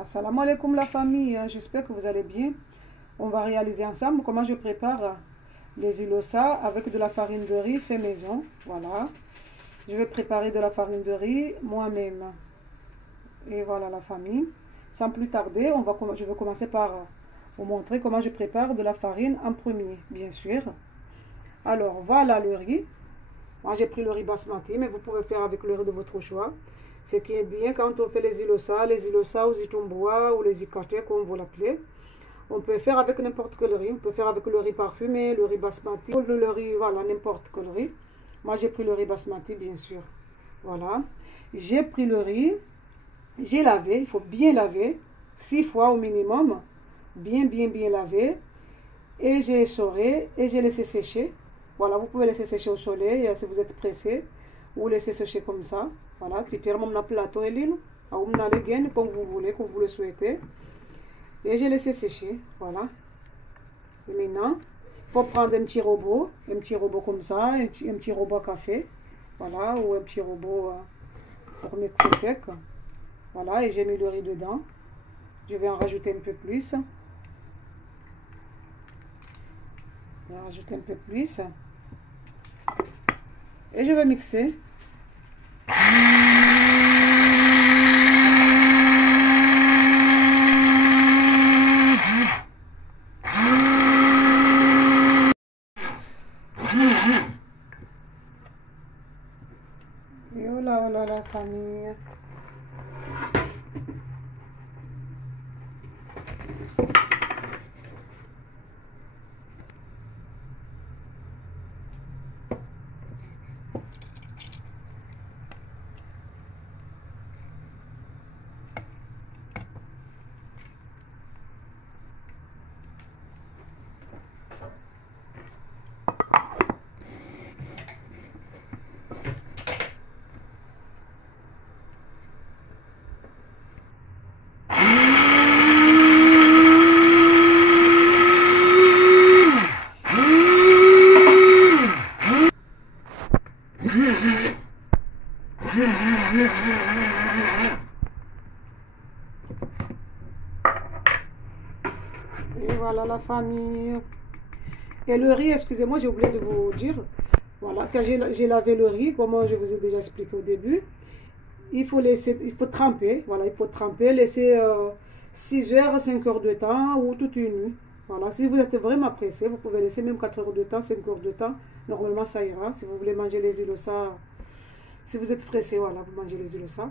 Assalamu alaikum la famille, j'espère que vous allez bien. On va réaliser ensemble comment je prépare les ilosa avec de la farine de riz fait maison. Voilà, je vais préparer de la farine de riz moi-même. Et voilà la famille. Sans plus tarder, je vais commencer par vous montrer comment je prépare de la farine en premier, bien sûr. Alors voilà le riz. Moi j'ai pris le riz basmati, mais vous pouvez faire avec le riz de votre choix. Ce qui est bien quand on fait les ilosa ou zitumboua ou les ikate comme vous l'appelez. On peut faire avec n'importe quel riz. On peut faire avec le riz parfumé, le riz basmati, le riz, voilà, n'importe quel riz. Moi j'ai pris le riz basmati bien sûr. Voilà. J'ai pris le riz. J'ai lavé, il faut bien laver. 6 fois au minimum. Bien laver. Et j'ai essoré et j'ai laissé sécher. Voilà, vous pouvez laisser sécher au soleil si vous êtes pressé. Ou laisser sécher comme ça. Voilà, c'est tellement un plateau et l'île. Comme vous voulez, comme vous le souhaitez. Et j'ai laissé sécher. Voilà. Et maintenant, il faut prendre un petit robot comme ça, un petit robot à café. Voilà, ou un petit robot pour mixer sec. Voilà, et j'ai mis le riz dedans. Je vais en rajouter un peu plus. Je vais en rajouter un peu plus. Et je vais mixer. Et oh là la famille. Et voilà la famille. Et le riz, excusez-moi, j'ai oublié de vous dire. Voilà, quand j'ai lavé le riz, comme je vous ai déjà expliqué au début, il faut tremper. Voilà, il faut tremper, laisser 6 heures, 5 heures de temps ou toute une nuit. Voilà, si vous êtes vraiment pressé, vous pouvez laisser même 4 heures de temps, 5 heures de temps. Normalement, ça ira. Si vous voulez manger les ilosa, si vous êtes pressé, voilà, vous mangez les ilosa.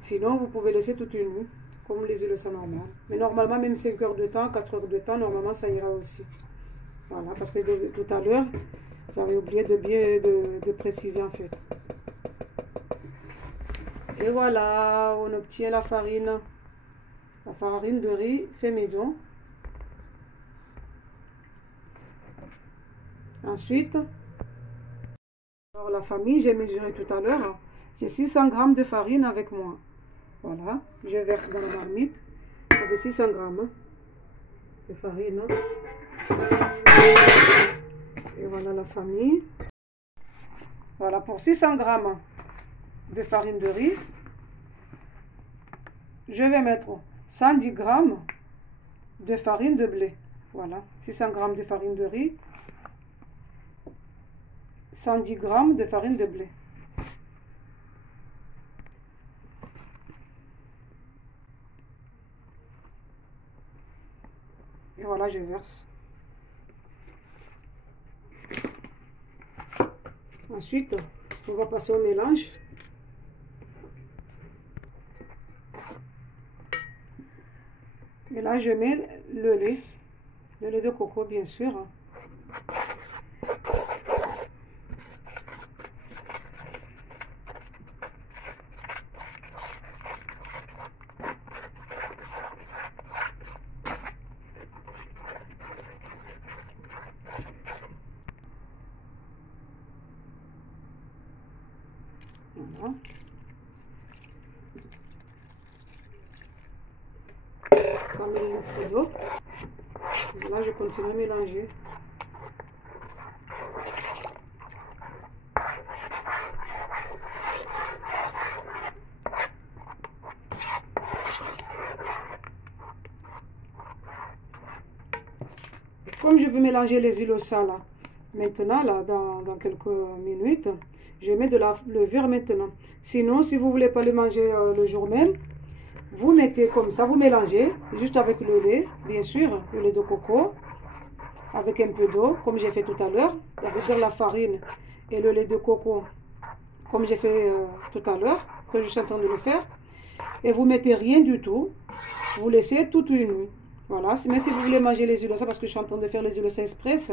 Sinon, vous pouvez laisser toute une nuit, comme les ilosa normales. Mais normalement, même 5 heures de temps, 4 heures de temps, normalement, ça ira aussi. Voilà, parce que tout à l'heure, j'avais oublié de préciser en fait. Et voilà, on obtient la farine de riz fait maison. Ensuite, alors la famille, j'ai mesuré tout à l'heure, j'ai 600 g de farine avec moi. Voilà, je verse dans la marmite. J'avais 600 g de farine. Et voilà la famille. Voilà, pour 600 g de farine de riz, je vais mettre 110 g de farine de blé. Voilà, 600 g de farine de riz, 110 g de farine de blé. Et voilà, je verse. Ensuite, on va passer au mélange. Et là, je mets le lait de coco, bien sûr. Voilà. 100 ml d'eau. Là, je continue à mélanger. Comme je veux mélanger les îlots là, maintenant, là, dans quelques minutes, je mets de la levure maintenant. Sinon, si vous ne voulez pas le manger le jour même, vous mettez comme ça, vous mélangez, juste avec le lait, bien sûr, le lait de coco, avec un peu d'eau, comme j'ai fait tout à l'heure, ça veut dire la farine et le lait de coco, comme j'ai fait tout à l'heure, que je suis en train de le faire. Et vous mettez rien du tout, vous laissez toute une nuit. Voilà, mais si vous voulez manger les huiles, ça parce que je suis en train de faire les huiles express,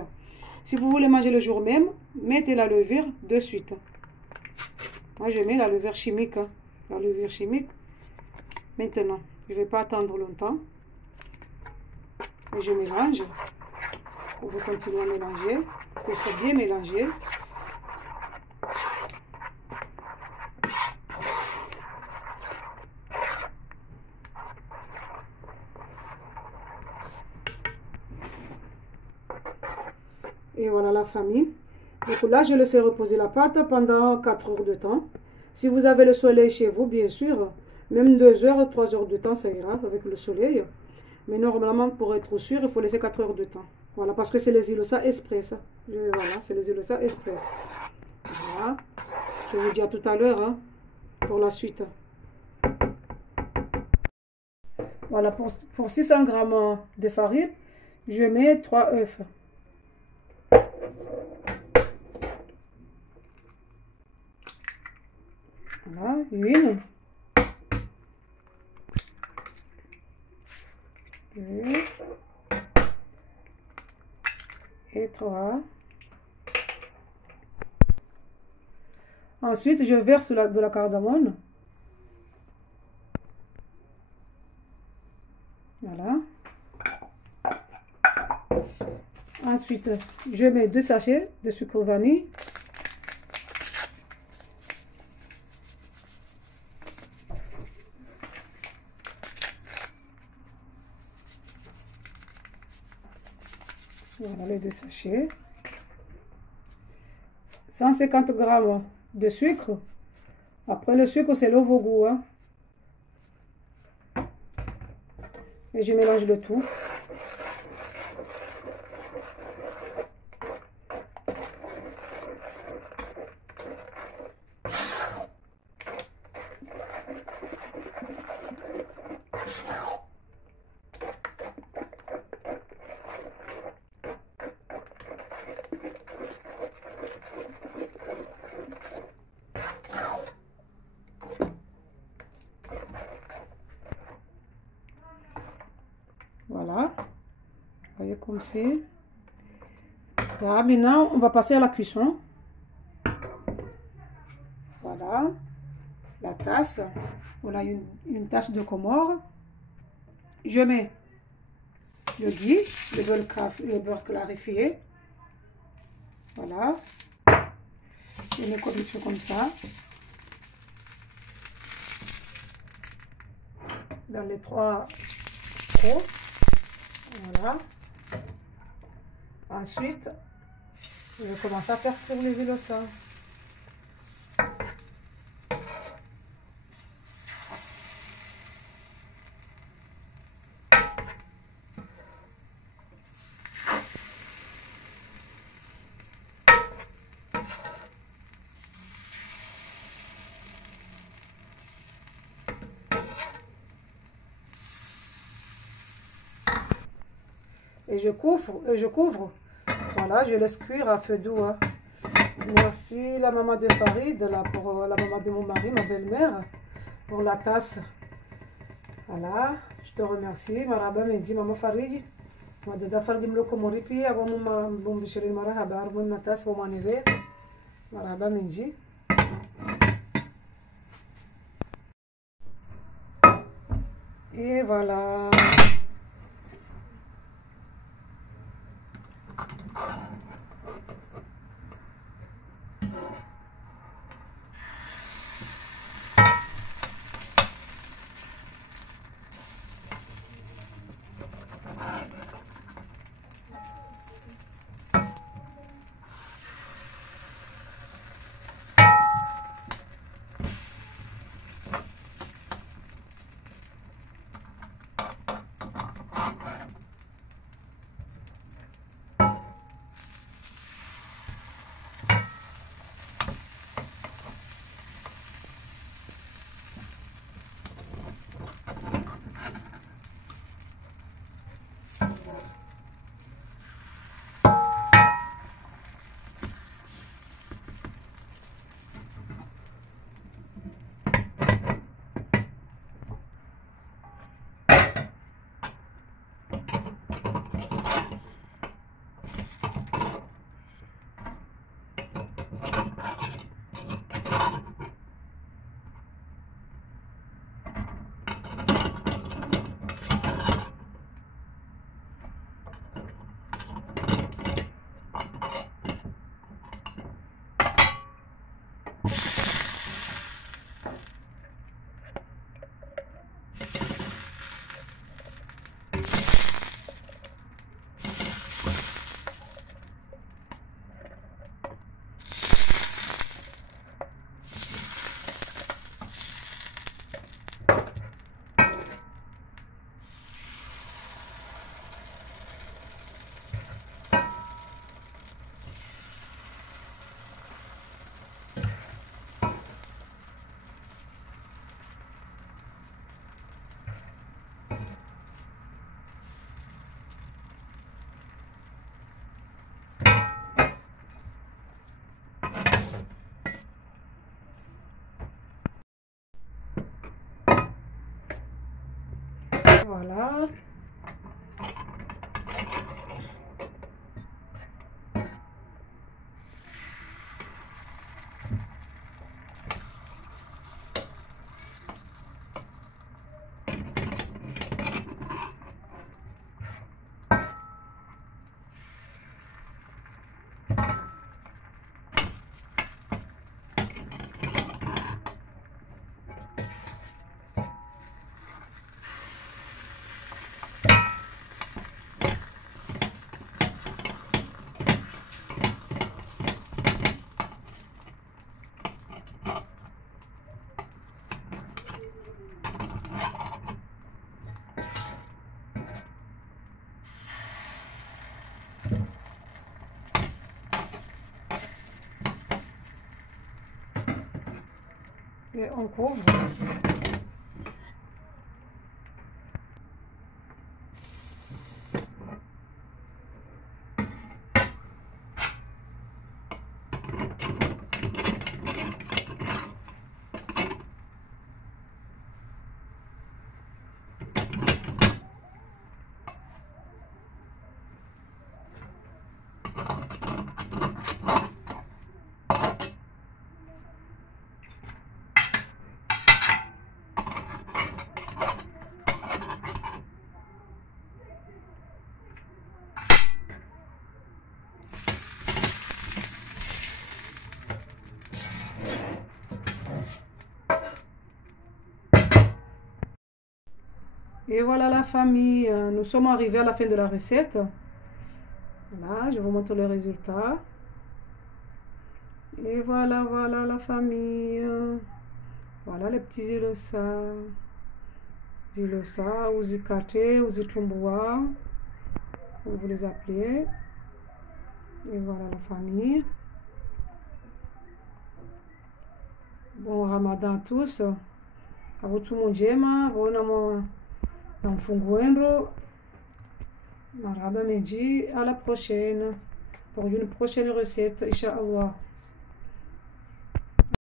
si vous voulez manger le jour même, mettez la levure de suite. Moi, je mets la levure chimique, hein, la levure chimique. Maintenant, je ne vais pas attendre longtemps. Et je mélange. Vous continuez à mélanger, parce qu'il faut bien mélanger. Et voilà la famille. Donc là, je laisse reposer la pâte pendant 4 heures de temps. Si vous avez le soleil chez vous, bien sûr, même 2 heures, 3 heures de temps, ça ira avec le soleil. Mais normalement, pour être sûr, il faut laisser 4 heures de temps. Voilà, parce que c'est les Ilosa Express. Voilà, c'est les Ilosa Express. Voilà. Je vous dis à tout à l'heure hein, pour la suite. Voilà, pour 600 grammes de farine, je mets 3 œufs. Voilà, une. Deux. Et 3. Ensuite, je verse de la cardamome. Voilà. Ensuite, je mets 2 sachets de sucre vanille. Voilà les 2 sachets. 150 grammes de sucre. Après le sucre, c'est le vos goûts. Hein. Et je mélange le tout. Voilà, vous voyez comme c'est. Là, maintenant, on va passer à la cuisson. Voilà, la tasse. On a une tasse de Comore. Je mets le ghee, le beurre clarifié. Voilà. Je mets comme ça. Dans les 3 trous. Voilà. Ensuite, je vais commencer à faire cuire les Ilosa. Et je couvre. Voilà, je laisse cuire à feu doux. Hein. Merci la maman de Farid, pour la maman de mon mari, ma belle-mère, pour la tasse. Voilà, je te remercie. Maraba me dit maman Farid. Ma jaza Farid me loko moripi, avant mon bichiri mara habar mon tasse au manire. Maraba me dit. Et voilà. Voilà. Et on couvre. Et voilà la famille, nous sommes arrivés à la fin de la recette. Voilà, je vous montre le résultat. Et voilà, voilà la famille. Voilà les petits zilosa, ou zikate, ou zitumbua, comme vous les appelez. Et voilà la famille. Bon Ramadan à tous. Kabutumu njema, bona na mfungo wenu. Marhaba Meji, à la prochaine pour une prochaine recette, Inch'Allah.